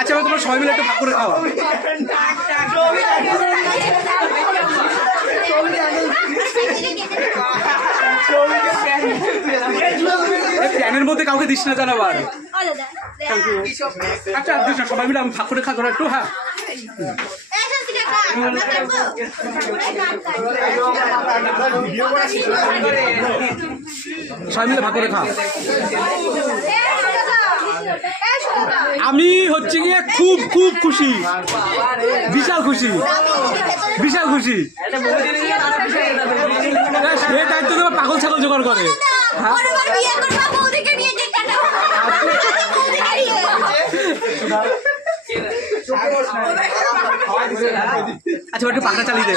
আচ্ছা তোমার সবাই মিলে একটা ভাগ করে খাওয়া। প্যানের মধ্যে কাউকে দিস না জানাবার। আচ্ছা দিস না, সবাই মিলে আমি ভাগ করে খা তোরা একটু। হ্যাঁ সবাই মিলে ভাগ করে খা। আমি হচ্ছে গিয়ে খুব খুব খুশি, বিশাল খুশি, বিশাল খুশি। সে দায়িত্ব তোমার পাগল ছাগল জোগাড় করে। আচ্ছা একটু পাখা চালিয়ে দে।